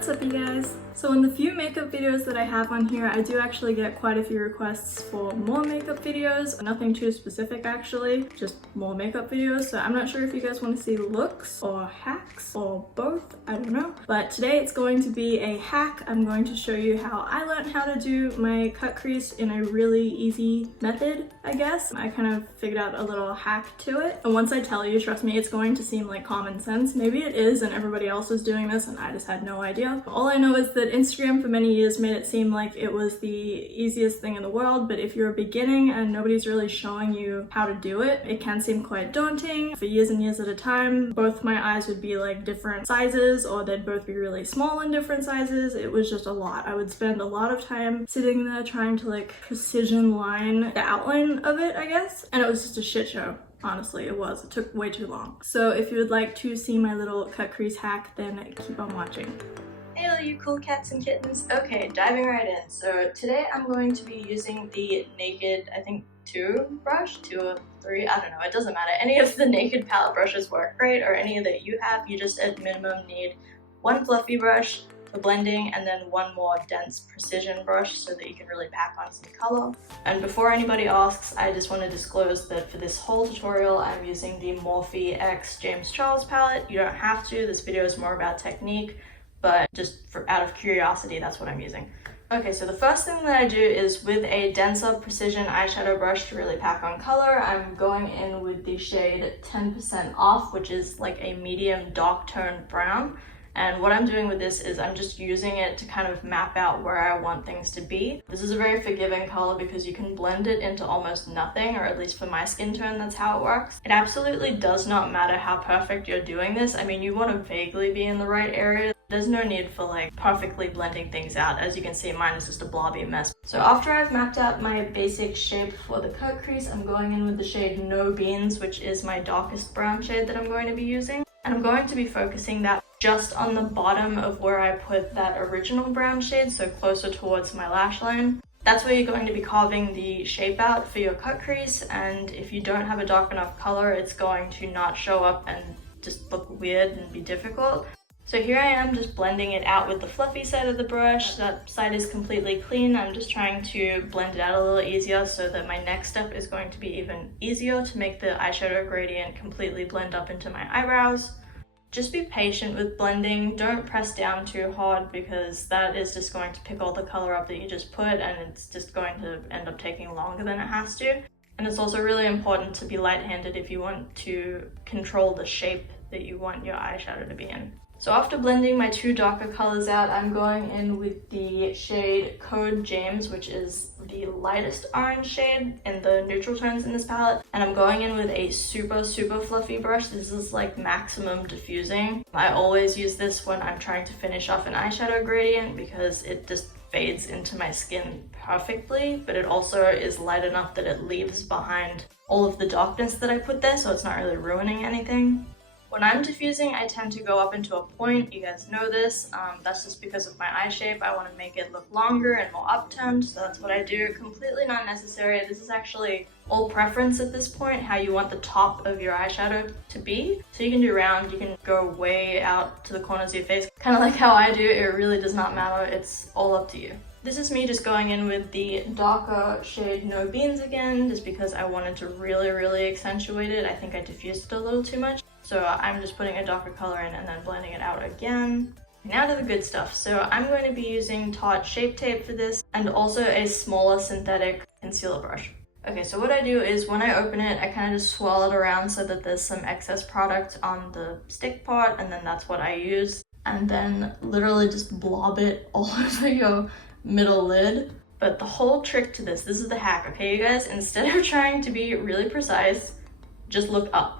What's up, you guys? So in the few makeup videos that I have on here, I do actually get quite a few requests for more makeup videos. Nothing too specific actually, just more makeup videos. So I'm not sure if you guys want to see looks or hacks or both, I don't know. But today it's going to be a hack. I'm going to show you how I learned how to do my cut crease in a really easy method, I guess. I kind of figured out a little hack to it. And once I tell you, trust me, it's going to seem like common sense. Maybe it is and everybody else is doing this and I just had no idea. All I know is that Instagram for many years made it seem like it was the easiest thing in the world, but if you're beginning and nobody's really showing you how to do it, it can seem quite daunting. For years and years at a time, both my eyes would be like different sizes or they'd both be really small in different sizes. It was just a lot. I would spend a lot of time sitting there trying to like precision line the outline of it, I guess, and it was just a shit show. Honestly, it was. It took way too long. So if you would like to see my little cut crease hack, then keep on watching. Hey all you cool cats and kittens. Okay, diving right in. So today I'm going to be using the Naked, I think 2 brush, 2 or 3, I don't know, it doesn't matter. Any of the Naked palette brushes work great, or any that you have. You just at minimum need one fluffy brush for blending and then one more dense precision brush so that you can really pack on some color. And before anybody asks, I just want to disclose that for this whole tutorial I'm using the Morphe X James Charles palette. You don't have to, this video is more about technique, but just out of curiosity, that's what I'm using. Okay, so the first thing that I do is with a denser precision eyeshadow brush to really pack on color, I'm going in with the shade 10% Off, which is like a medium dark toned brown. And what I'm doing with this is I'm just using it to kind of map out where I want things to be. This is a very forgiving color because you can blend it into almost nothing, or at least for my skin tone, that's how it works. It absolutely does not matter how perfect you're doing this. I mean, you want to vaguely be in the right area. There's no need for like perfectly blending things out. As you can see, mine is just a blobby mess. So after I've mapped out my basic shape for the cut crease, I'm going in with the shade No Beans, which is my darkest brown shade that I'm going to be using. And I'm going to be focusing that just on the bottom of where I put that original brown shade, so closer towards my lash line. That's where you're going to be carving the shape out for your cut crease, and if you don't have a dark enough color, it's going to not show up and just look weird and be difficult. So here I am just blending it out with the fluffy side of the brush. That side is completely clean. I'm just trying to blend it out a little easier so that my next step is going to be even easier to make the eyeshadow gradient completely blend up into my eyebrows. Just be patient with blending. Don't press down too hard because that is just going to pick all the color up that you just put, and it's just going to end up taking longer than it has to. And it's also really important to be light-handed if you want to control the shape that you want your eyeshadow to be in. So after blending my 2 darker colors out, I'm going in with the shade Code James, which is the lightest orange shade in the neutral tones in this palette. And I'm going in with a super fluffy brush. This is like maximum diffusing. I always use this when I'm trying to finish off an eyeshadow gradient because it just fades into my skin perfectly, but it also is light enough that it leaves behind all of the darkness that I put there, so it's not really ruining anything. When I'm diffusing, I tend to go up into a point. You guys know this. That's just because of my eye shape. I want to make it look longer and more uptoned, so that's what I do. Completely not necessary. This is actually all preference at this point, how you want the top of your eyeshadow to be. So you can do round, you can go way out to the corners of your face. Kind of like how I do. It really does not matter. It's all up to you. This is me just going in with the darker shade No Beans again, just because I wanted to really accentuate it. I think I diffused it a little too much. So I'm just putting a darker color in and then blending it out again. Now to the good stuff. So I'm going to be using Tarte Shape Tape for this, and also a smaller synthetic concealer brush. Okay, so what I do is when I open it, I kind of just swirl it around so that there's some excess product on the stick part, and then that's what I use. And then literally just blob it all over your middle lid. But the whole trick to this is the hack, okay you guys? Instead of trying to be really precise, just look up.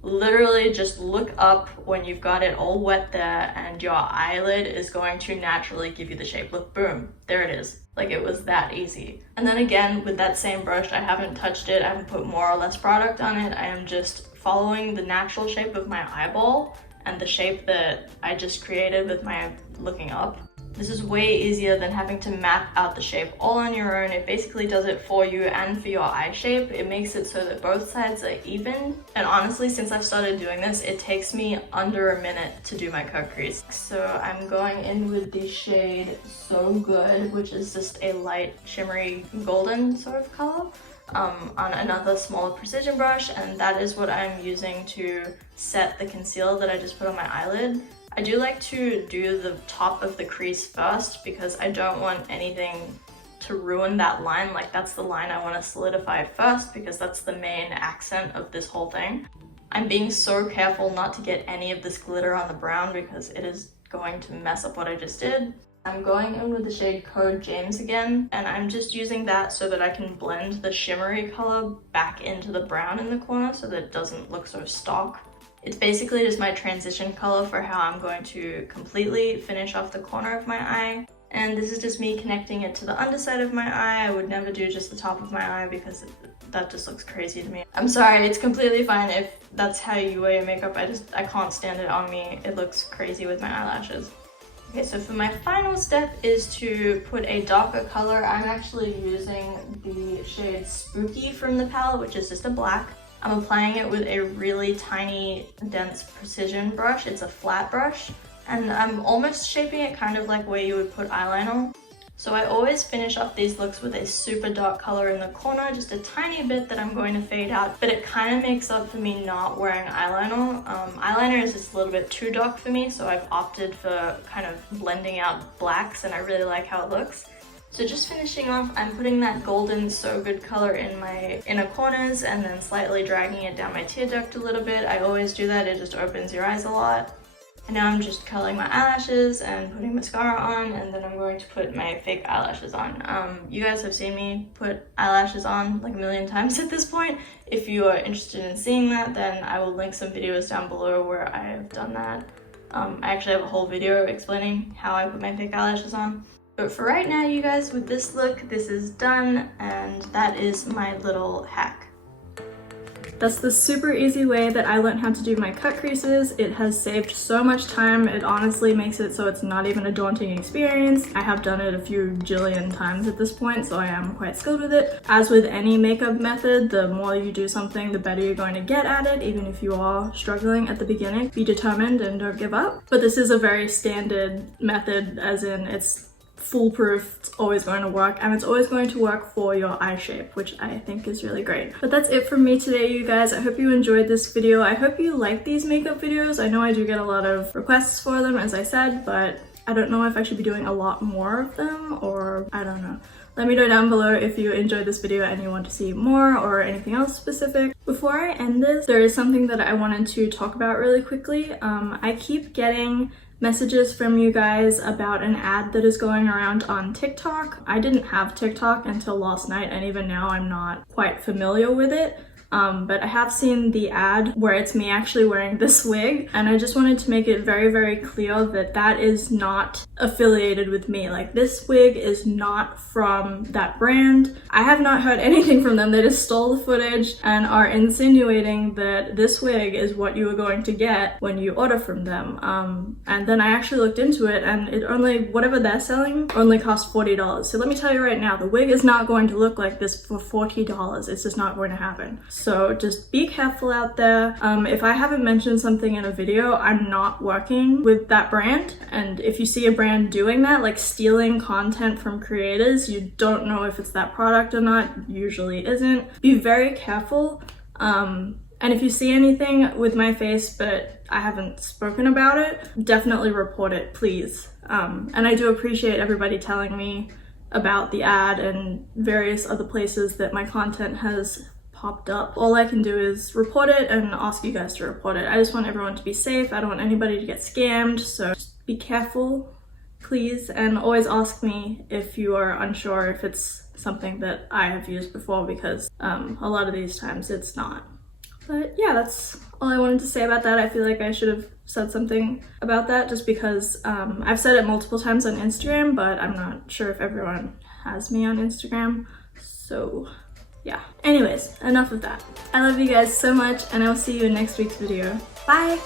Literally just look up when you've got it all wet there, and your eyelid is going to naturally give you the shape. Look, boom, there it is. Like, it was that easy. And then again, with that same brush, I haven't touched it, I haven't put more or less product on it. I am just following the natural shape of my eyeball and the shape that I just created with my looking up. This is way easier than having to map out the shape all on your own. It basically does it for you and for your eye shape. It makes it so that both sides are even. And honestly, since I've started doing this, it takes me under a minute to do my cut crease. So I'm going in with the shade So Good, which is just a light shimmery golden sort of color, on another smaller precision brush, and that is what I'm using to set the concealer that I just put on my eyelid. I do like to do the top of the crease first because I don't want anything to ruin that line. Like, that's the line I want to solidify first because that's the main accent of this whole thing. I'm being so careful not to get any of this glitter on the brown because it is going to mess up what I just did. I'm going in with the shade Code James again, and I'm just using that so that I can blend the shimmery color back into the brown in the corner so that it doesn't look so stock. It's basically just my transition color for how I'm going to completely finish off the corner of my eye. And this is just me connecting it to the underside of my eye. I would never do just the top of my eye because that just looks crazy to me. I'm sorry, it's completely fine if that's how you wear your makeup. I can't stand it on me. It looks crazy with my eyelashes. Okay, so for my final step is to put a darker color. I'm actually using the shade Spooky from the palette, which is just a black. I'm applying it with a really tiny, dense precision brush. It's a flat brush, and I'm almost shaping it kind of like where you would put eyeliner. So I always finish off these looks with a super dark color in the corner, just a tiny bit that I'm going to fade out, but it kind of makes up for me not wearing eyeliner. Eyeliner is just a little bit too dark for me, so I've opted for kind of blending out blacks, and I really like how it looks. So just finishing off, I'm putting that golden So Good color in my inner corners and then slightly dragging it down my tear duct a little bit. I always do that, it just opens your eyes a lot. And now I'm just coloring my eyelashes and putting mascara on, and then I'm going to put my fake eyelashes on. You guys have seen me put eyelashes on like a million times at this point. If you are interested in seeing that, then I will link some videos down below where I have done that. I actually have a whole video explaining how I put my fake eyelashes on. But for right now, you guys, with this look, this is done, and that is my little hack. That's the super easy way that I learned how to do my cut creases. It has saved so much time. It honestly makes it so it's not even a daunting experience. I have done it a few jillion times at this point, so I am quite skilled with it. As with any makeup method, the more you do something, the better you're going to get at it, even if you are struggling at the beginning. Be determined and don't give up. But this is a very standard method, as in it's foolproof, it's always going to work, and it's always going to work for your eye shape, which I think is really great. But that's it for me today, you guys. I hope you enjoyed this video. I hope you like these makeup videos. I know I do get a lot of requests for them, as I said, but I don't know if I should be doing a lot more of them, or I don't know. Let me know down below if you enjoyed this video and you want to see more or anything else specific. Before I end this, there is something that I wanted to talk about really quickly. I keep getting messages from you guys about an ad that is going around on TikTok. I didn't have TikTok until last night, and even now I'm not quite familiar with it. But I have seen the ad where it's me actually wearing this wig, and I just wanted to make it very, very clear that that is not affiliated with me. Like, this wig is not from that brand. I have not heard anything from them. They just stole the footage and are insinuating that this wig is what you are going to get when you order from them. And then I actually looked into it, and it only, whatever they're selling, only cost $40. So let me tell you right now, the wig is not going to look like this for $40. It's just not going to happen. So just be careful out there. If I haven't mentioned something in a video, I'm not working with that brand. And if you see a brand doing that, like stealing content from creators, you don't know if it's that product or not. Usually isn't. Be very careful. And if you see anything with my face but I haven't spoken about it, definitely report it, please. And I do appreciate everybody telling me about the ad and various other places that my content has popped up. All I can do is report it and ask you guys to report it. I just want everyone to be safe. I don't want anybody to get scammed, so just be careful, please, and always ask me if you are unsure if it's something that I have used before, because a lot of these times it's not. But yeah, that's all I wanted to say about that. I feel like I should have said something about that just because I've said it multiple times on Instagram, but I'm not sure if everyone has me on Instagram, so yeah. Anyways, enough of that. I love you guys so much, and I'll see you in next week's video. Bye!